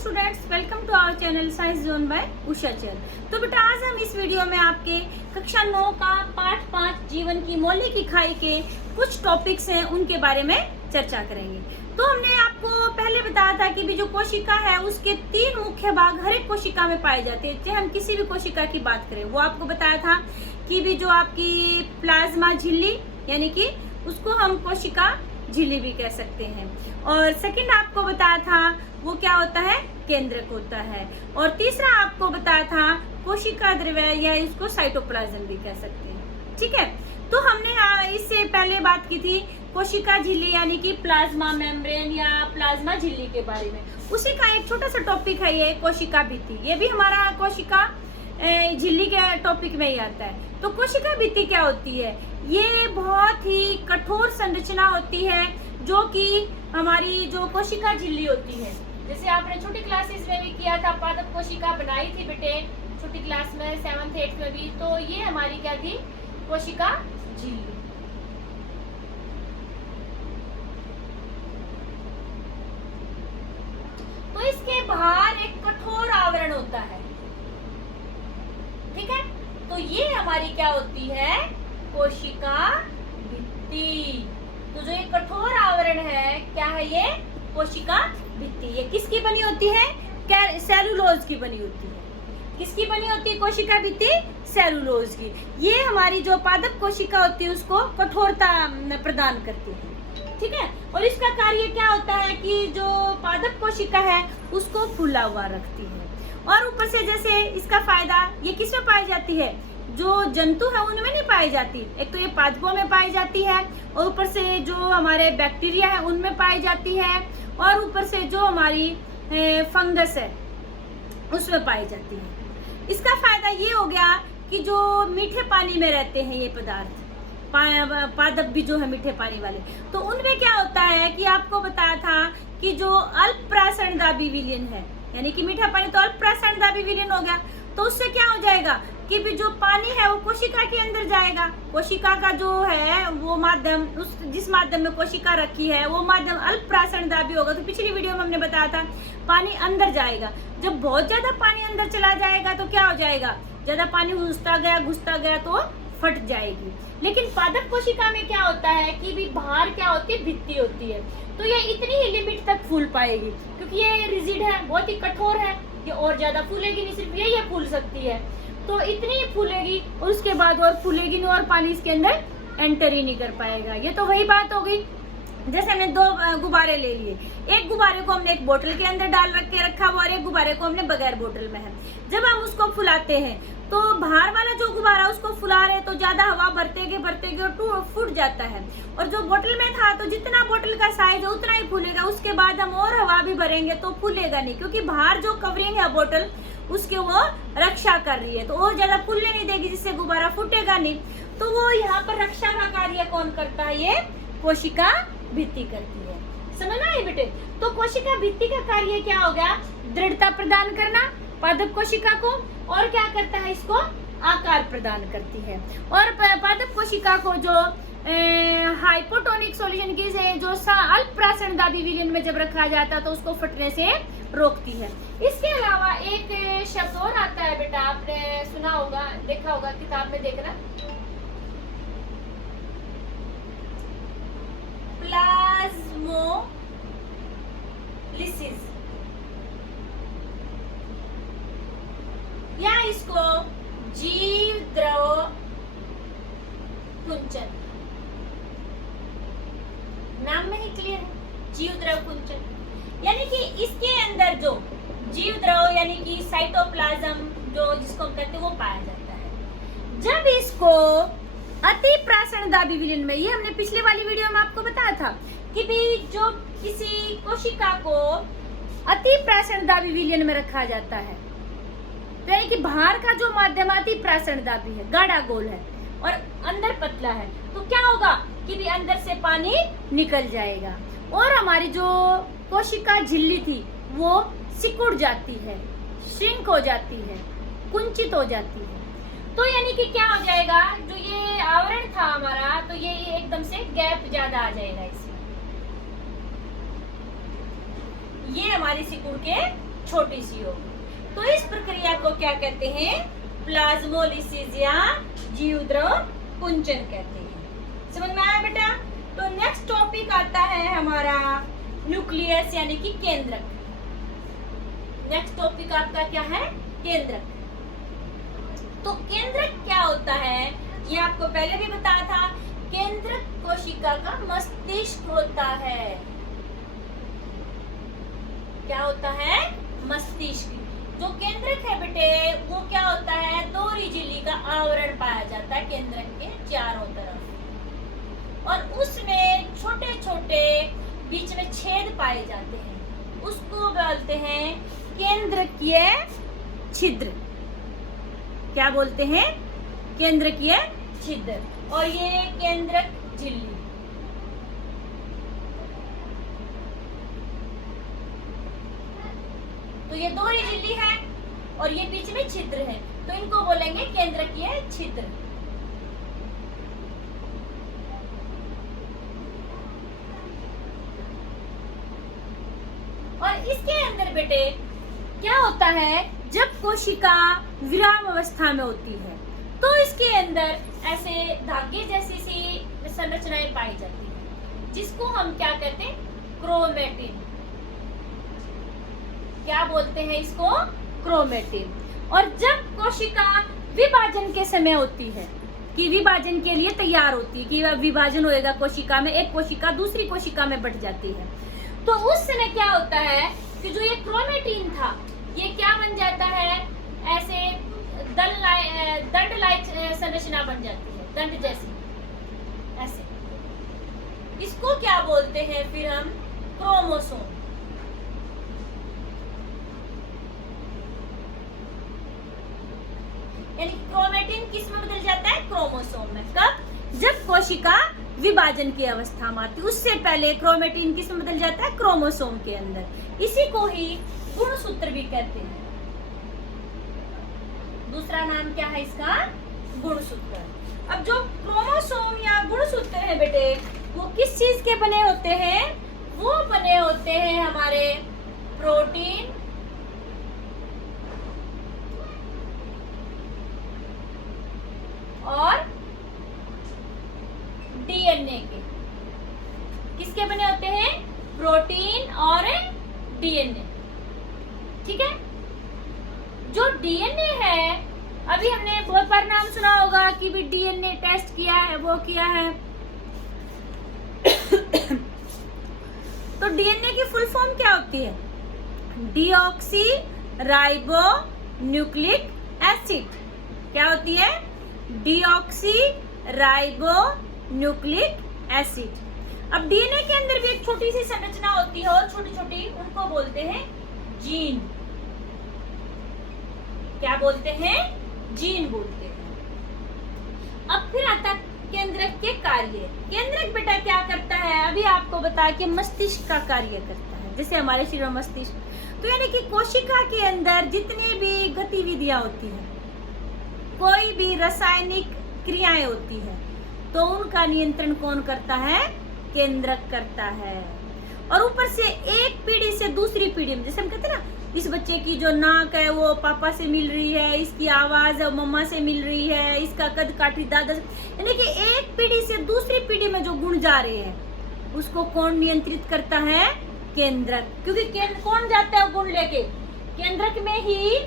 Students, welcome to our channel science zone by Usha चल। तो बेटा आज हम इस वीडियो में आपके कक्षा 9 का पाठ 5 जीवन की मौलिक इकाई के कुछ टॉपिक्स हैं उनके बारे में चर्चा करेंगे। तो हमने आपको पहले बताया था कि भी जो कोशिका है उसके 3 मुख्य भाग हर एक कोशिका में पाए जाते हैं। चाहे हम किसी भी कोशिका की बात करें, वो आपको बताया था कि भी जो आपकी प्लाज्मा झिल्ली यानी कि उसको हम कोशिका झिल्ली भी कह सकते हैं। और सेकंड आपको बताया था वो क्या होता है, केंद्रक होता है। और तीसरा आपको बताया था कोशिका द्रव्य या इसको साइटोप्लाज्म भी कह सकते हैं। ठीक है, तो हमने इससे पहले बात की थी कोशिका झिल्ली यानी कि प्लाज्मा मेम्ब्रेन या प्लाज्मा झिल्ली के बारे में। उसी का एक छोटा सा टॉपिक है ये कोशिका भित्ति। ये भी हमारा कोशिका झिल्ली के टॉपिक में ही आता है। तो कोशिका भित्ति क्या होती है? ये बहुत ही कठोर संरचना होती है जो कि हमारी जो कोशिका झिल्ली होती है। जैसे आपने छोटी क्लासेस में भी किया था, पादप कोशिका बनाई थी बेटे छोटी क्लास में 7th 8th में भी। तो ये हमारी क्या थी, कोशिका झिल्ली। तो इसके बाहर एक कठोर आवरण होता है। ठीक है, तो ये हमारी क्या होती है, कोशिका भित्ति। तो जो ये कठोर आवरण है क्या है, ये कोशिका भित्ति। ये किसकी बनी होती है? सेलुलोज की बनी होती है। किसकी बनी होती है कोशिका भित्ति? सेलुलोज की। ये हमारी जो पादप कोशिका होती है उसको कठोरता प्रदान करती है। ठीक है, और इसका कार्य क्या होता है कि जो पादप कोशिका है उसको फूला हुआ रखती है। और ऊपर से जैसे इसका फायदा ये किसमें पाई जाती है, जो जंतु है उनमें नहीं पाई जाती। एक तो ये पादपों में पाई जाती है और ऊपर से जो हमारे बैक्टीरिया है उनमें पाई जाती है और ऊपर से जो हमारी फंगस है उसमें पाई जाती है। इसका फायदा ये हो गया कि जो मीठे पानी में रहते हैं ये पदार्थ, पादप भी जो है मीठे पानी वाले, तो उनमें क्या होता है कि आपको बताया था कि जो अल्प प्रासरणदाबी विलयन है यानी कि मीठा पानी तो अल्प प्रासरणदाबी विलयन हो गया, तो उससे क्या हो जाएगा कि भी जो पानी है वो कोशिका के अंदर जाएगा। कोशिका का जो है वो माध्यम, उस जिस माध्यम में कोशिका रखी है वो माध्यम अल्प प्रासरणदाबी होगा। तो पिछली वीडियो में हमने बताया था पानी अंदर जाएगा। जब बहुत ज्यादा पानी अंदर चला जाएगा तो क्या हो जाएगा, ज्यादा पानी घुसता गया तो फट जाएगी। लेकिन पादप कोशिका में क्या होता है कि भी बाहर क्या होती है, भित्ति होती है। तो ये इतनी ही लिमिट तक फूल पाएगी क्योंकि ये रिजिड है, बहुत ही कठोर है। ये और ज्यादा फूलेगी नहीं, सिर्फ ये फूल सकती है। तो इतनी ही फूलेगी और उसके बाद और फूलेगी नहीं और पानी इसके अंदर एंटर ही नहीं कर पाएगा। ये तो वही बात हो गई जैसे हमने 2 गुब्बारे ले लिए। एक गुब्बारे को हमने एक बोतल के अंदर डाल रखा हुआ और एक गुब्बारे को हमने बगैर बोतल में है। जब हम उसको फुलाते हैं तो बाहर वाला जो गुब्बारा उसको फुला रहे तो ज्यादा हवा भरते गए और फूट जाता है। और जो बोतल में था तो जितना बोतल का साइज है उतना ही फूलेगा। उसके बाद हम और हवा भी भरेंगे तो फूलेगा नहीं, क्योंकि बाहर जो कवरिंग है बोतल उसके वो रक्षा कर रही है, तो और ज्यादा फूलने नहीं देगी जिससे गुब्बारा फूटेगा नहीं। तो वो यहाँ पर रक्षा का कार्य कौन करता है, ये कोशिका भित्ति करती है। समझना है बेटे? तो कोशिका भित्ति का कार्य क्या हो गया, दृढ़ता प्रदान करना पादप कोशिका को, और क्या करता है, इसको आकार प्रदान करती है। और पादप कोशिका को जो हाइपोटोनिक सॉल्यूशन की से जो अल्प प्रासरणदाबी विलयन में जब रखा जाता है तो उसको फटने से रोकती है। इसके अलावा एक शब्द और आता है बेटा, आपने सुना होगा, देखा होगा, किताब में देखना, प्लाज्मोलिसिस, या इसको जीव द्रव कुंचन, नाम में ही क्लियर है, जीव द्रव कुंचन। यानी कि इसके अंदर जो जीव द्रव यानी कि साइटोप्लाज्म जो जिसको हम कहते हैं वो पाया जाता है। जब इसको अति प्रासरणदाबी विलयन में, ये हमने पिछले वाली वीडियो में आपको बताया था कि भी जो किसी कोशिका को अति प्रासरणदाबी विलयन में रखा जाता है, तो यानी कि बाहर का जो माध्यम अति प्रासरणदाबी है, गाढ़ा गोल है और अंदर पतला है, तो क्या होगा कि भी अंदर से पानी निकल जाएगा और हमारी जो कोशिका झिल्ली थी वो सिकुड़ जाती है, श्रिंक हो जाती है, कुंचित हो जाती है। तो यानी कि क्या हो जाएगा, जो ये आवरण था हमारा, तो ये एकदम से गैप ज्यादा आ जाएगा इसमें। ये हमारी सिकुड़ के छोटी सी होगी। तो इस प्रक्रिया को क्या कहते हैं? प्लाज्मोलिसिस या जीवद्रव कुंचन कहते हैं। समझ में आया बेटा? तो नेक्स्ट टॉपिक आता है हमारा न्यूक्लियस यानी कि केंद्रक। नेक्स्ट टॉपिक आपका क्या है? केंद्रक। तो केंद्रक क्या होता है ये आपको पहले भी बताया था। केंद्रक कोशिका का मस्तिष्क होता है। क्या होता है? मस्तिष्क। जो केंद्रक है बेटे वो क्या होता है? दोहरी झिल्ली का आवरण पाया जाता है केंद्रक के चारों तरफ, और उसमें छोटे छोटे बीच में छेद पाए जाते हैं, उसको बोलते हैं केंद्रकीय छिद्र। क्या बोलते हैं? केंद्रकीय छिद्र। और ये केंद्रक झिल्ली। तो ये दोहरी झिल्ली है और ये बीच में छिद्र है, तो इनको बोलेंगे केंद्रकीय छिद्र। और इसके अंदर बेटे क्या होता है? जब कोशिका विराम अवस्था में होती है तो इसके अंदर ऐसे धागे जैसी सी संरचनाएं पाई जाती है, जिसको हम क्या कहते हैं? क्रोमेटिन। क्या बोलते हैं इसको? क्रोमेटिन। और जब कोशिका विभाजन के समय होती है कि विभाजन के लिए तैयार होती है कि विभाजन होएगा कोशिका में, एक कोशिका दूसरी कोशिका में बट जाती है, तो उस समय क्या होता है कि जो ये क्रोमेटिन था ये क्या बन जाता है? ऐसे दंड लाइक संरचना बन जाती है, दंड जैसी ऐसे। इसको क्या बोलते हैं फिर हम? क्रोमोसोम। यानी क्रोमेटिन किस में बदल जाता है? क्रोमोसोम में। कब? जब कोशिका विभाजन की अवस्था में आती है। उससे पहले क्रोमेटिन किस में बदल जाता है? क्रोमोसोम के अंदर। इसी को ही गुणसूत्र भी कहते हैं। दूसरा नाम क्या है इसका? गुणसूत्र। अब जो क्रोमोसोम या गुणसूत्र है बेटे वो किस चीज के बने होते हैं? वो बने होते हैं हमारे प्रोटीन और डीएनए के। किसके बने होते हैं? प्रोटीन और डीएनए। ठीक है। जो डीएनए है, अभी हमने बहुत बार नाम सुना होगा कि भी डीएनए टेस्ट किया है, वो किया है। तो डीएनए की फुल फॉर्म क्या होती है? Deoxy ribo nucleic acid. क्या होती है? Deoxy ribo nucleic acid. अब डीएनए के अंदर भी एक छोटी सी संरचना होती है और छोटी छोटी, उनको बोलते हैं जीन। क्या बोलते हैं? जीन बोलते हैं। अब फिर आता केंद्रक के कार्य। केंद्रक बेटा क्या करता है? अभी आपको बताया कि मस्तिष्क का कार्य करता है, जैसे हमारे शरीर में मस्तिष्क। तो यानी कि कोशिका के अंदर जितनी भी गतिविधियां होती है, कोई भी रासायनिक क्रियाएं होती है, तो उनका नियंत्रण कौन करता है? केंद्रक करता है। और ऊपर से एक पीढ़ी से दूसरी पीढ़ी में, जैसे हम कहते हैं ना, इस बच्चे की जो नाक है वो पापा से मिल रही है, इसकी आवाज मम्मा से मिल रही है, इसका कद काठी दादा से, यानी कि एक पीढ़ी से दूसरी पीढ़ी में जो गुण जा रहे हैं उसको कौन नियंत्रित करता है? केंद्रक। क्योंकि कौन जाता है गुण लेके? केंद्रक में ही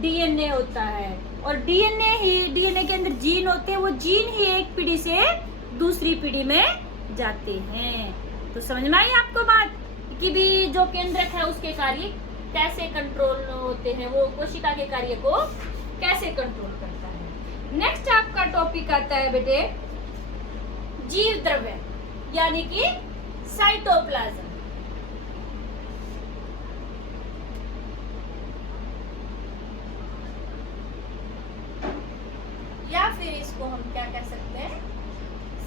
डीएनए होता है, और डीएनए के अंदर जीन होते हैं, वो जीन ही एक पीढ़ी से दूसरी पीढ़ी में जाते हैं। तो समझ में आई आपको बात कि भी जो केंद्रक है उसके कार्य कैसे कंट्रोल होते हैं, वो कोशिका के कार्य को कैसे कंट्रोल करता है। नेक्स्ट आपका टॉपिक आता है बेटे जीव द्रव्य यानी कि साइटोप्लाज्म। या फिर इसको हम क्या कह सकते हैं?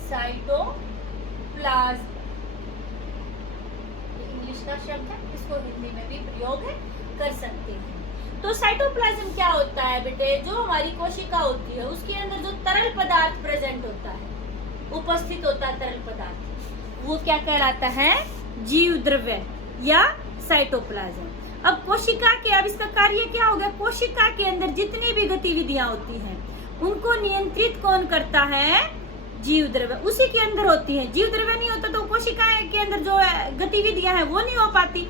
साइटोप्लाज्म। इंग्लिश का शब्द है, इसको हिंदी में भी प्रयोग कर सकते हैं। तो साइटोप्लाज्म क्या होता है बेटे? जो हमारी कोशिका होती है उसके अंदर जो तरल पदार्थ प्रेजेंट होता है, उपस्थित होता है तरल पदार्थ, वो क्या कहलाता है? जीव द्रव्य या साइटोप्लाज्म। अब कोशिका के, अब इसका कार्य क्या हो गया, कोशिका के अंदर जितनी भी गतिविधियां होती हैं उनको नियंत्रित कौन करता है, जीव द्रव्य, उसी के अंदर होती है। जीव द्रव्य नहीं होता तो कोशिका के अंदर जो गतिविधियां हैं वो नहीं हो पाती,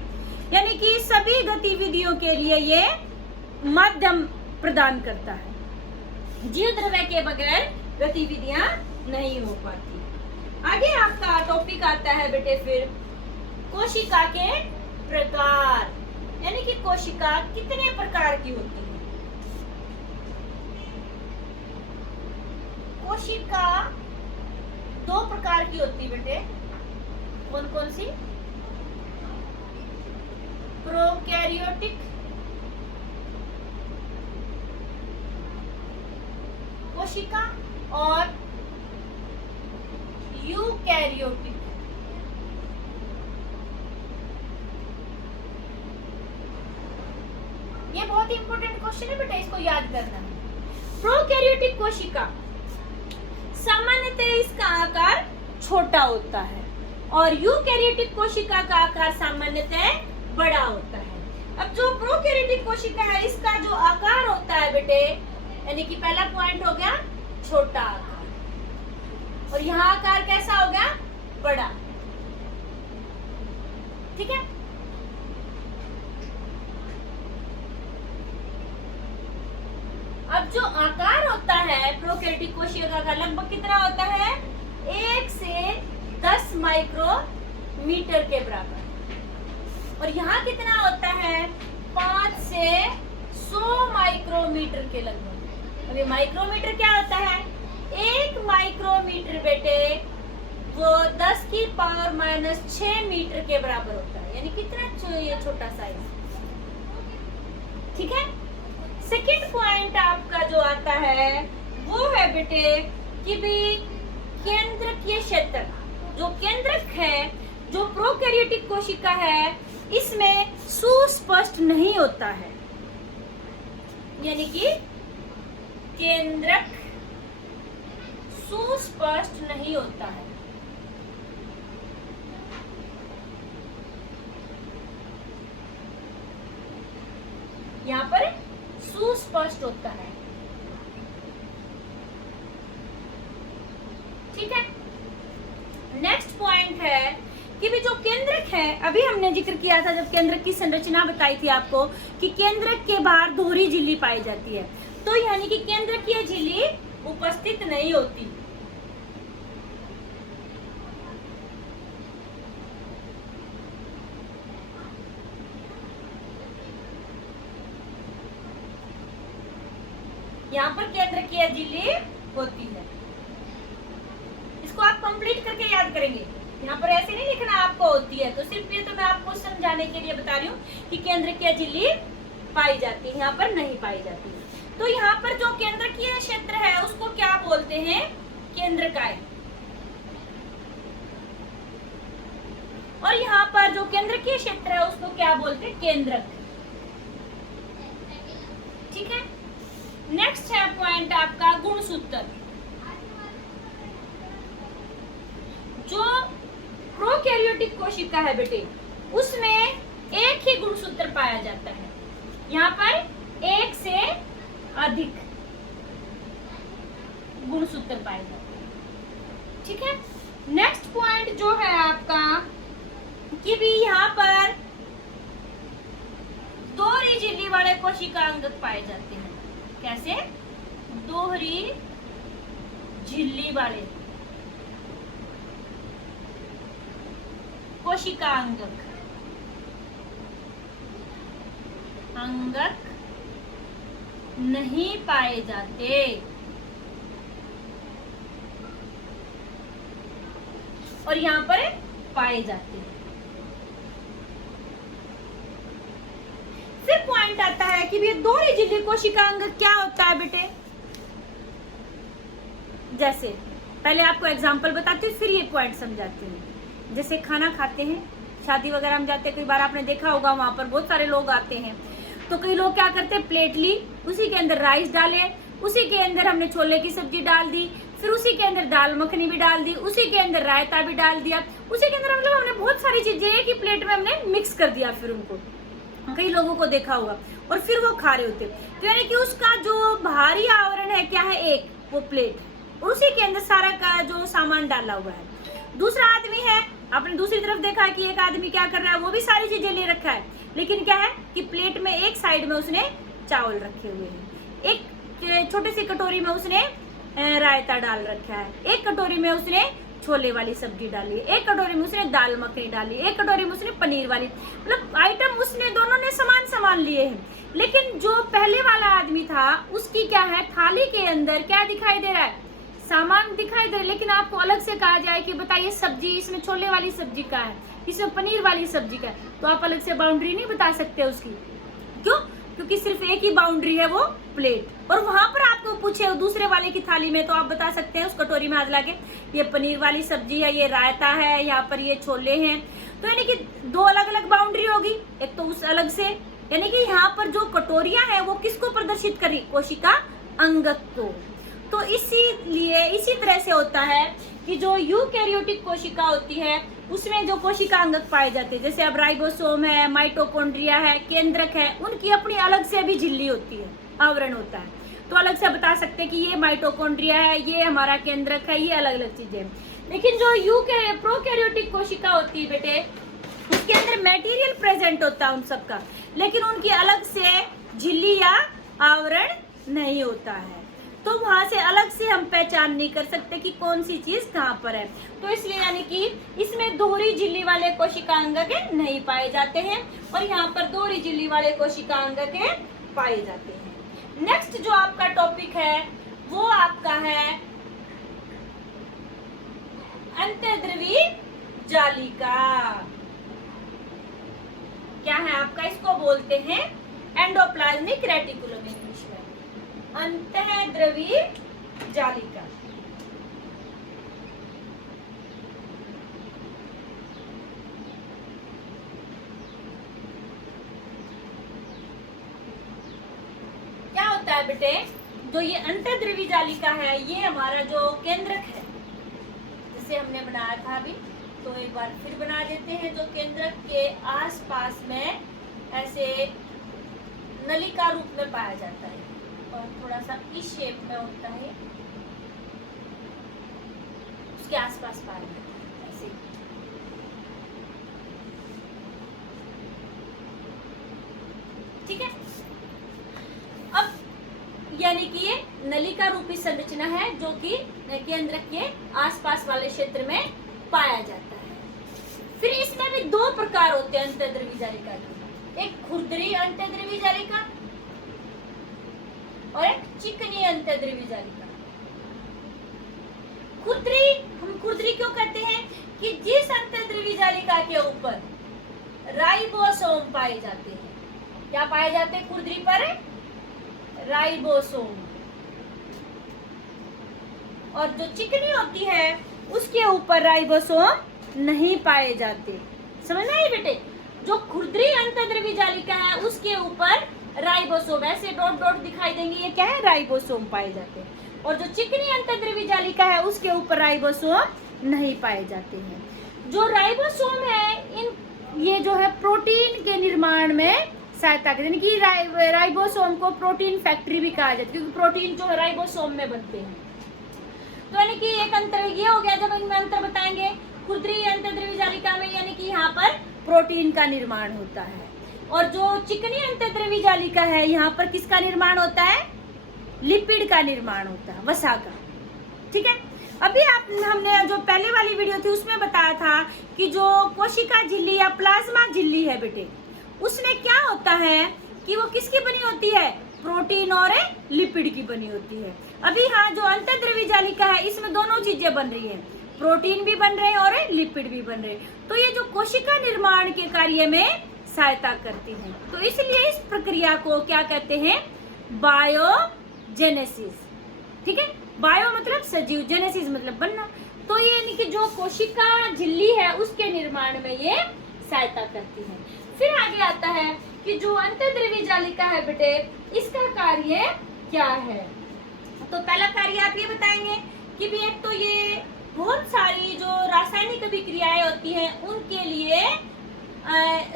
यानी कि सभी गतिविधियों के लिए ये माध्यम प्रदान करता है। जीव द्रव्य के बगैर गतिविधियां नहीं हो पाती। आगे आपका टॉपिक आता है बेटे फिर कोशिका के प्रकार, यानी कि कोशिका कितने प्रकार की होती है। कोशिका 2 प्रकार की होती है बेटे, कौन कौन सी, प्रोकैरियोटिक कोशिका और यूकैरियोटिक। ये बहुत इंपॉर्टेंट क्वेश्चन है बेटा, इसको याद करना है। प्रोकैरियोटिक कोशिका सामान्यतः इसका आकार छोटा होता है और यूकैरियोटिक कोशिका का आकार सामान्यतः बड़ा होता है। अब जो प्रोकैरियोटिक कोशिका है इसका जो आकार होता है बेटे, यानी कि पहला पॉइंट हो गया छोटा आकार, और यहाँ आकार कैसा हो गया, बड़ा। ठीक है, अब जो आकार होता है प्रोकैरियोटिक कोशिका का लगभग कितना होता है, 1 से 10 माइक्रोमीटर के बराबर, और यहाँ कितना होता है, 5 से 100 माइक्रोमीटर के लगभग। अब ये माइक्रोमीटर क्या होता है, 1 माइक्रोमीटर बेटे वो 10 की पावर -6 मीटर के बराबर होता है, यानी कितना ये छोटा साइज। ठीक है, सेकेंड पॉइंट आपका जो आता है वो है बेटे कि भी केंद्रकीय क्षेत्र, जो केंद्रक है, जो प्रोकैरियोटिक कोशिका है इसमें सुस्पष्ट नहीं होता है, यानी कि केंद्रक सुस्पष्ट नहीं होता है। यहाँ पर सुस्पष्ट होता है। ठीक है, नेक्स्ट पॉइंट है कि भी जो केंद्रक है, अभी हमने जिक्र किया था जब केंद्रक की संरचना बताई थी आपको कि केंद्रक के बाहर दोहरी झिल्ली पाई जाती है, तो यानी कि केंद्रकीय झिल्ली उपस्थित नहीं होती। यहाँ पर केंद्रकीय झिल्ली होती है, इसको आप कंप्लीट करके याद करेंगे। यहाँ पर ऐसे नहीं लिखना आपको होती है, तो सिर्फ ये तो मैं आपको समझाने के लिए बता रही हूँ कि केंद्रकीय झिल्ली पाई जाती है, यहाँ पर नहीं पाई जाती है। तो यहाँ पर जो केंद्रकीय क्षेत्र है उसको क्या बोलते हैं, केंद्रकाय, और यहाँ पर जो केंद्रकीय क्षेत्र है उसको क्या बोलते हैं, केंद्रक। ठीक है, नेक्स्ट है पॉइंट आपका गुणसूत्र। जो प्रोकैरियोटिक कोशिका है बेटे उसमें एक ही गुणसूत्र पाया जाता है, यहाँ पर 1 से अधिक गुणसूत्र पाए जाते हैं। ठीक है, नेक्स्ट पॉइंट जो है आपका कि भी यहाँ पर दोहरी झिल्ली वाले कोशिका अंगक पाए जाते हैं। कैसे, दोहरी झिल्ली वाले कोशिका अंगक नहीं पाए जाते। और यहाँ पर पाए जाते हैं। फिर पॉइंट आता है कि ये दोहरी झिल्ली कोशिका अंगक क्या होता है बेटे। जैसे पहले आपको एग्जांपल बताती हूँ, फिर ये पॉइंट समझाती हूँ। जैसे खाना खाते हैं, शादी वगैरह में जाते हैं, कई बार आपने देखा होगा वहां पर बहुत सारे लोग आते हैं, तो कई लोग क्या करते हैं, प्लेट ली, उसी के अंदर राइस डाले, उसी के अंदर हमने छोले की सब्जी डाल दी, फिर उसी के अंदर दाल मखनी भी डाल दी, उसी के अंदर रायता भी डाल दिया, उसी के अंदर मतलब हमने बहुत सारी चीजें एक ही प्लेट में हमने मिक्स कर दिया। फिर उनको कई लोगों को देखा होगा, और फिर वो खा रहे होते। तो यानी कि उसका जो बाहरी आवरण है क्या है, एक वो प्लेट है, और उसी के अंदर सारा का जो सामान डाला हुआ है। दूसरा आदमी है, आपने दूसरी तरफ देखा कि एक आदमी क्या कर रहा है, वो भी सारी चीजें ले रखा है, लेकिन क्या है कि प्लेट में एक साइड में उसने चावल रखे हुए हैं, एक छोटी सी कटोरी में उसने रायता डाल रखा है, एक कटोरी में उसने छोले वाली सब्जी डाली, एक कटोरी में उसने दाल मखनी डाली, एक कटोरी में उसने पनीर वाली, मतलब आइटम उसने दोनों ने समान लिए हैं। लेकिन जो पहले वाला आदमी था उसकी क्या है, थाली के अंदर क्या दिखाई दे रहा है, सामान दिखाई दे रहा है, लेकिन आपको अलग से कहा जाए कि बताइए सब्जी इसमें छोले वाली सब्जी का है, इसमें पनीर वाली सब्जी का है, तो आप अलग से बाउंड्री नहीं बता सकते उसकी। क्यों? क्योंकि सिर्फ एक ही बाउंड्री है, वो प्लेट। और वहां पर आपको पूछे दूसरे वाले की थाली में, तो आप बता सकते हैं उस कटोरी में हाथ लाके, ये पनीर वाली सब्जी है, ये रायता है, यहाँ पर ये छोले हैं। तो यानी कि दो अलग अलग बाउंड्री होगी, एक तो उस अलग से, यानी कि यहाँ पर जो कटोरियां हैं वो किसको प्रदर्शित करी, कोशिका अंगक को। तो इसीलिए इसी तरह से होता है कि जो यूकैरियोटिक कोशिका होती है उसमें जो कोशिका अंगक पाए जाते हैं, जैसे अब राइबोसोम है, माइटोकॉन्ड्रिया है, केंद्रक है, उनकी अपनी अलग से भी झिल्ली होती है, आवरण होता है। तो अलग से बता सकते हैं कि ये माइटोकॉन्ड्रिया है, ये हमारा केंद्रक है, ये अलग अलग चीजें। लेकिन जो प्रोकैरियोटिक कोशिका होती है बेटे, उसके अंदर मटेरियल प्रेजेंट होता है उन सबका, लेकिन उनकी अलग से झिल्ली या आवरण नहीं होता है। तो वहां से अलग से हम पहचान नहीं कर सकते कि कौन सी चीज कहाँ पर है। तो इसलिए यानी कि इसमें दोहरी झिल्ली वाले कोशिकांगक नहीं पाए जाते हैं, और यहाँ पर दोहरी झिल्ली वाले कोशिकांगक पाए जाते हैं। नेक्स्ट जो आपका टॉपिक है वो आपका है अंतर्द्रवी जालिका। क्या है आपका, इसको बोलते हैं एंडोप्लाज्मिक रेटिकुलम इंग्लिश में, अंतःद्रवी जालिका। क्या होता है बेटे, जो ये अंतःद्रवी जालिका है, ये हमारा जो केंद्रक है जिसे हमने बनाया था अभी, तो एक बार फिर बना देते हैं। जो केंद्रक के आसपास में ऐसे नलिका रूप में पाया जाता है, और थोड़ा सा इस शेप में होता है, उसके आसपास पाया जाता है ऐसे। ठीक है, अब यानी कि ये नलिका रूपी संरचना है जो कि केंद्रक के आसपास वाले क्षेत्र में पाया जाता है। फिर इसमें भी दो प्रकार होते हैं अंतःद्रवी जालिका के, एक खुरदरी अंतःद्रवी जालिका और एक चिकनी अंतःद्रवी जालिका। खुरदरी, हम खुरदरी क्यों कहते हैं कि जिस अंतःद्रवी जालिका के ऊपर राइबोसोम पाए जाते हैं, क्या पाए जाते हैं खुरदरी पर, राइबोसोम, और जो चिकनी होती है उसके ऊपर राइबोसोम नहीं पाए जाते। समझ में आई बेटे, जो खुरदरी अंतःद्रवी जालिका है उसके ऊपर राइबोसोम ऐसे डॉट डॉट दिखाई देंगे, ये क्या है, राइबोसोम पाए जाते हैं। और जो चिकनी अंतःद्रवी जालिका है उसके ऊपर राइबोसोम नहीं पाए जाते हैं। जो राइबोसोम है, ये जो है प्रोटीन के निर्माण में सहायता करते हैं, यानी कि राइबोसोम को प्रोटीन फैक्ट्री भी कहा जाता है, क्योंकि प्रोटीन जो है राइबोसोम में बनते हैं। तो यानी कि एक अंतर ये हो गया, जब इनमें अंतर बताएंगे, खुरदरी अंतःद्रवी जालिका में यानी कि यहाँ पर प्रोटीन का निर्माण होता है, और जो चिकनी अंतःद्रवी जालिका है यहाँ पर किसका निर्माण होता है, लिपिड का निर्माण होता है, वसा का। ठीक है, अभी हमने जो पहले वाली वीडियो थी उसमें बताया था कि जो कोशिका झिल्ली या प्लाज्मा झिल्ली है बेटे, उसमें क्या होता है कि वो किसकी बनी होती है, प्रोटीन और लिपिड की बनी होती है। अभी हाँ, जो अंतःद्रवी जालिका है इसमें दोनों चीजें बन रही हैं, प्रोटीन भी बन रहे हैं और लिपिड भी बन रहे हैं। तो ये जो कोशिका निर्माण के कार्य में सहायता करती है, तो इसलिए इस प्रक्रिया को क्या कहते हैं, बायोजेनेसिस। ठीक है, बायो मतलब सजीव, जेनेसिस मतलब बनना। तो ये यानी कि जो कोशिका झिल्ली है उसके निर्माण में ये सहायता करती है। फिर आगे आता है कि जो अंतःद्रवी जालिका है बेटे, इसका कार्य क्या है। तो पहला कार्य आप ये बताएंगे कि भी एक तो ये बहुत सारी जो रासायनिक अभिक्रियाएं होती हैं उनके लिए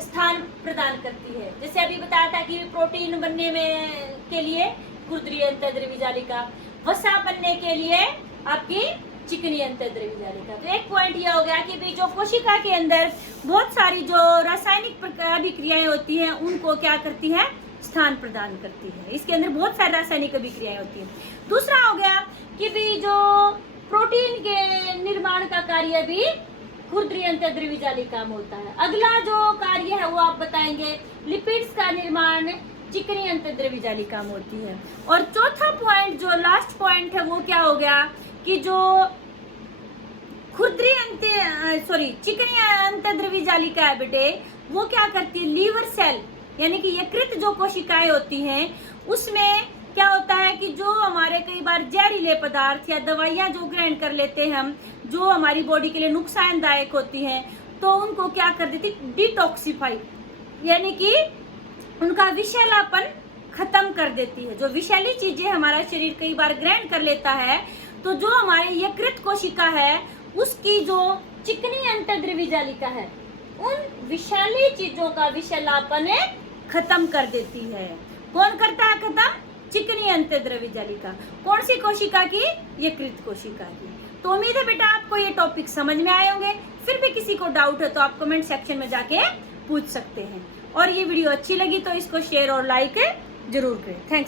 स्थान प्रदान करती है। जैसे अभी बताया था कि प्रोटीन बनने में के लिए खुरदरी अंतःद्रव्य जालिका, वसा बनने के लिए आपकी चिकनी अंतःद्रव्य जालिका। तो एक पॉइंट यह हो गया कि भाई जो कोशिका के अंदर बहुत सारी जो रासायनिक अभिक्रियाएं होती हैं उनको क्या करती है, स्थान प्रदान करती है। इसके अंदर बहुत सारी रासायनिक अभिक्रियाएं होती हैं। दूसरा हो गया कि भी जो प्रोटीन के निर्माण का कार्य भी खुरदरी अंतःद्रव्य जालिका में होता है। अगला जो कार्य है वो आप बताएंगे, लिपिड्स का निर्माण चिकनी अंतःद्रव्य जालिका में होती है। और चौथा पॉइंट जो लास्ट पॉइंट है वो क्या हो गया कि जो चिकनी अंतःद्रव्य जालिका है बेटे, वो क्या करती है, लीवर सेल यानी कि यकृत जो कोशिकाएं होती हैं उसमें क्या होता है कि जो हमारे कई बार जहरीले पदार्थ या दवाइयां जो ग्रहण कर लेते हैं हम, जो हमारी बॉडी के लिए नुकसानदायक होती हैं, तो उनको क्या कर देती, डिटॉक्सिफाई यानी कि उनका विषैलापन खत्म कर देती है। जो विषैली चीजें हमारा शरीर कई बार ग्रहण कर लेता है, तो जो हमारी यकृत कोशिका है उसकी जो चिकनी अंतःद्रव्य जालिका है उन विषैली चीजों का विषैलापन खत्म कर देती है। कौन करता है खत्म, चिकनी अंतःद्रव्य जालिका। कौन सी कोशिका की, यकृत कोशिका की। तो उम्मीद है बेटा आपको ये टॉपिक समझ में आए होंगे। फिर भी किसी को डाउट है तो आप कमेंट सेक्शन में जाके पूछ सकते हैं। और ये वीडियो अच्छी लगी तो इसको शेयर और लाइक जरूर करें। थैंक्स।